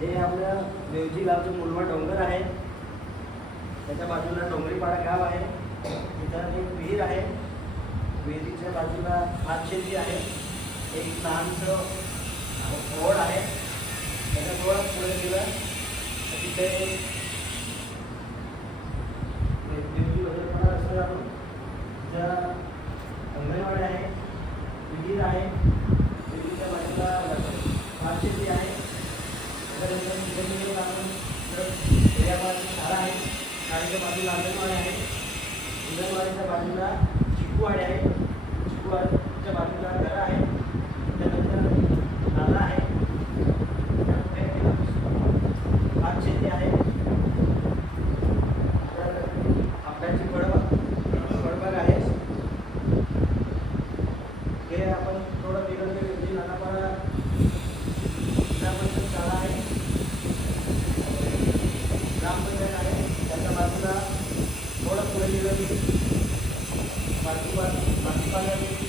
हे आपल्या देवजी गावचं मुलमा डोंगर आहे. त्याच्या बाजूला डोंगरीपाडा गाव आहे. तिथं एक विहीर आहे. विहिरीच्या बाजूला भातशेती आहे. एक लहानसं ओढ आहे. त्याच्या थोडं पुढे गेलं तिथे देवजी वगैरेपाडा रस्ता जातो. तिथं अंगणवाडी आहे. विहीर आहे. विहिरीच्या बाजूला भातशेती आहे. शाळा आहे. शाळेच्या बाजूला अंगणवाडी आहे. अंगणवाडीच्या बाजूला चिकूवाडी आहे. चिकूवाडीच्या बाजूला घर आहे. त्यानंतर नाला आहे. भातशेती आहे. तर आपल्याची फळबाग आहे. हे आपण थोडं वेगळं वेगळं नानापाडा शाळा आहे. ग्रामपंचायत आहे. त्याच्या बाजूला थोडं पुढे गेलं की भाजीपाल्याची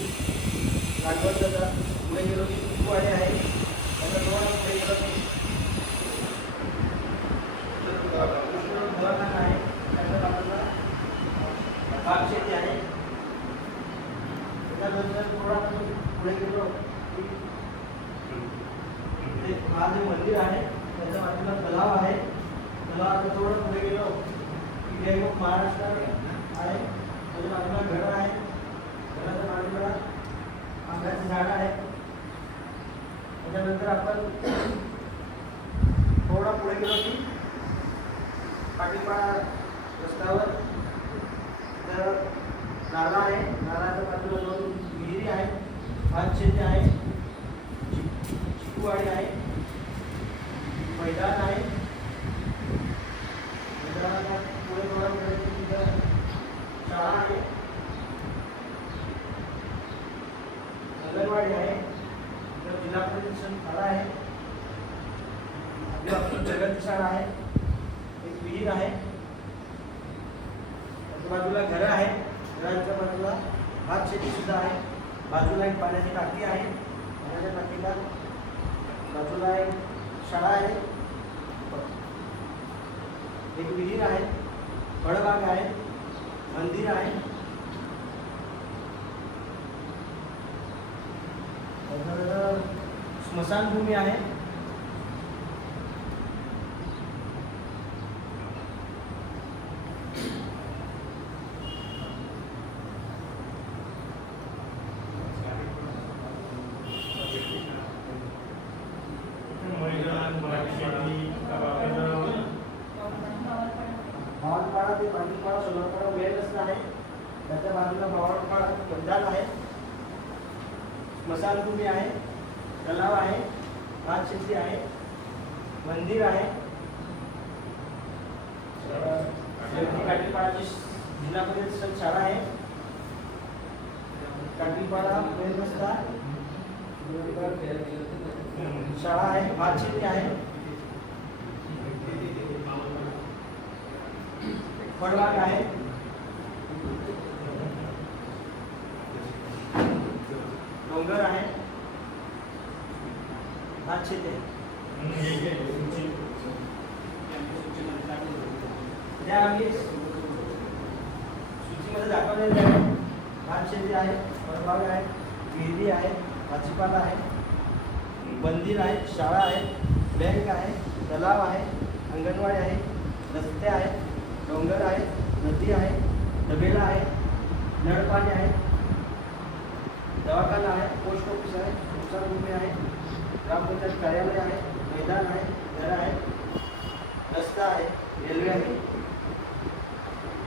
लागवड जातात. पुढे गेलो की चिकूवाडी आहे. त्याच्या थोडं पुढे गेलो की धरण आहे. त्याच्या बाजूला भातशेती आहे. त्याच्यानंतर थोडा पुढे गेलो की महादेव मंदिर आहे. त्याच्या बाजूला तलाव आहे. तलावाचं थोडं पुढे गेलो की हे महाराष्ट्र आहे. त्याच्या बाजूला घर आहे. घराच्या बाजूला आंब्याचं झाड आहे. त्याच्यानंतर आपण थोडा पुढे गेलो की पाटीलपाडा रस्त्यावर तर नाला आहे. नाल्याच्या बाजूला दोन विहिरी आहेत. भातशेती आहे. चिकूवाडी आहे. मैदान आहे. मैदानाला पुढे थोडा पुढे तिथं शाळा आहे. अंगणवाडी आहे. तिथं जिल्हा परिषद शाळा आहे. आपली प्रगती शाळा आहे. एक विहीर आहे. त्याच्या बाजूला घरं आहे. घराच्या बाजूला भातशेती सुद्धा आहे. बाजूला एक पाण्याची टाकी आहे. पाण्याच्या टाकीला बाजूला एक शाळा आहे. एक विहीर आहे. फळबाग आहे. मंदिर आहे. त्यानंतर स्मशानभूमी आहे. भावनपाडा ते पाटीलपाडा सोलापूर मेन रस्ता आहे. त्याच्या बाजूला भावनपाडा मैदान आहे. स्मशानभूमी आहे. तलाव आहे. भातशेती आहे. मंदिर आहे. काटीलपाडाची जिल्हा परिषद शाळा आहे. काटीलपाडा मेन रस्ता शाळा आहे. भातशेती आहे. फळबाग आहे. डोंगर आहे. भातशेती आहे. त्या आम्ही सूचीमध्ये दाखवलेले आहे. भातशेती आहे. फळबाग आहे. विहिरी आहे. भाजीपाला आहे. मंदिर आहे. शाळा आहे. बँक आहे. तलाव आहे. अंगणवाडी आहे. रस्ते आहेत. डोंगर आहे. नदी आहे. तबेला आहे. नळपाणी आहे. दवाखाना आहे. पोस्ट ऑफिस आहे. स्मशानभूमी आहे. ग्रामपंचायत कार्यालय आहे. मैदान आहे. घर आहे. रस्ता आहे. रेल्वे आहे.